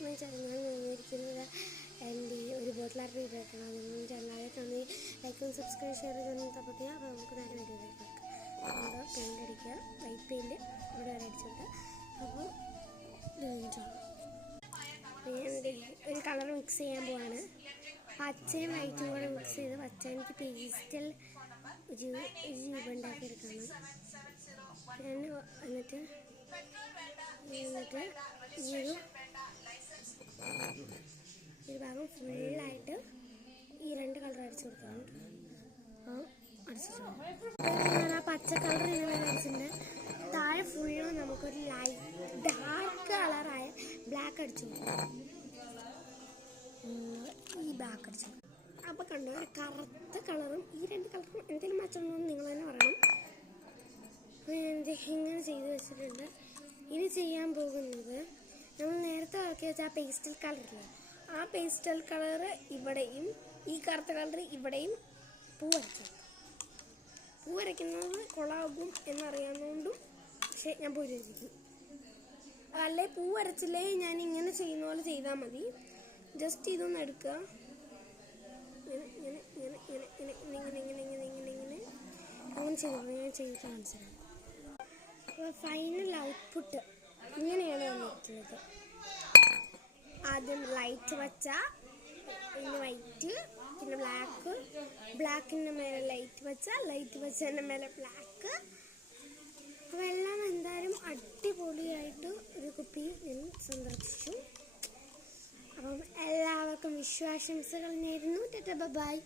ഞാൻ വന്നിരിക്കുന്നത് എൻ്റെ ഒരു ബോട്ടിലായിട്ട് വീഡിയോ ആയിട്ടാണ്. നിങ്ങൾ ചാനലായി തന്നെ ലൈക്കും സബ്സ്ക്രൈബ് ഷെയർ ചെയ്തൊന്നും തപ്പിക്കുക. അപ്പോൾ നമുക്ക് നല്ല വീഡിയോയിലേക്ക് നോക്കാം. പെയിൻ്റ് അടിക്കുക, വൈറ്റ് പെയിൻറ്റ് ഇവിടെ വരെ അടിച്ചിട്ട്. അപ്പോൾ ഒരു കളർ മിക്സ് ചെയ്യാൻ പോവാണ്. പച്ചയും വൈറ്റും കൂടെ മിക്സ് ചെയ്ത് പച്ച എനിക്ക് പേസ്റ്റൽ രൂപ ഉണ്ടാക്കിയെടുക്കണം. എന്നിട്ട് ഈ ഒരു ഭാഗം ഫുള്ളായിട്ട് ഈ രണ്ട് കളർ അടിച്ചു കൊടുക്കണം. ഞാൻ ആ പച്ച കളർ ഇങ്ങനെ അടിച്ചിട്ടുണ്ട്. താഴെ ഫുള്ളും നമുക്കൊരു ലൈറ്റ് ഡാർക്ക് കളറായ ബ്ലാക്ക് അടിച്ചു കൊടുക്കണം. ഈ ബ്ലാക്ക് അടിച്ചു അപ്പോൾ കണ്ടോ, ഒരു കറുത്ത കളറും ഈ രണ്ട് കളറും എന്തെങ്കിലും മാറ്റമുണ്ടോ എന്ന് നിങ്ങൾ തന്നെ പറയണം. ഇങ്ങനെ ചെയ്ത് വെച്ചിട്ടുണ്ട്. ഇനി ചെയ്യാൻ പോകുന്നത് നമ്മൾ നേരത്തെ ആക്കി വെച്ച ആ പേസ്റ്റൽ കളറില്ലേ, ആ പേസ്റ്റൽ കളറ് ഇവിടെയും ഈ കറുത്ത കളർ ഇവിടെയും പൂ വരയ്ക്കുന്നത് കൊളാകും എന്നറിയാവുന്നതുകൊണ്ടും പക്ഷേ ഞാൻ പൂ വരച്ചിരിക്കും. അല്ലേ പൂ വരച്ചില്ലേ ഞാൻ ഇങ്ങനെ ചെയ്യുന്ന പോലെ ചെയ്താൽ മതി. ജസ്റ്റ് ഇതൊന്ന് എടുക്കുക, ഇങ്ങനെ ഇങ്ങനെ ഇങ്ങനെ ഇങ്ങനെ ഇങ്ങനെ ഇങ്ങനെ ഇങ്ങനെ ഇങ്ങനെ ഇങ്ങനെ ഇങ്ങനെ അങ്ങനെ ചെയ്തു. ഞാൻ ചെയ്തിട്ട് കാണിച്ചു തരാം. അപ്പോൾ ഫൈനൽ ഔട്ട്പുട്ട് ഇങ്ങനെയാണ് വന്നിട്ടുള്ളത്. ആദ്യം ലൈറ്റ് പച്ച, പിന്നെ വൈറ്റ്, പിന്നെ ബ്ലാക്കിൻ്റെ മേലെ ലൈറ്റ് പച്ച, ലൈറ്റ് പച്ചേൻ്റെ മേലെ ബ്ലാക്ക്. അപ്പോൾ എല്ലാം എന്തായാലും അടിപൊളിയായിട്ട് ഒരു കുപ്പിയിൽ ഞാൻ സന്ദർശിച്ചു. അപ്പം എല്ലാവർക്കും വിശ്വാശംസകൾ നേരുന്നു. Tata bye.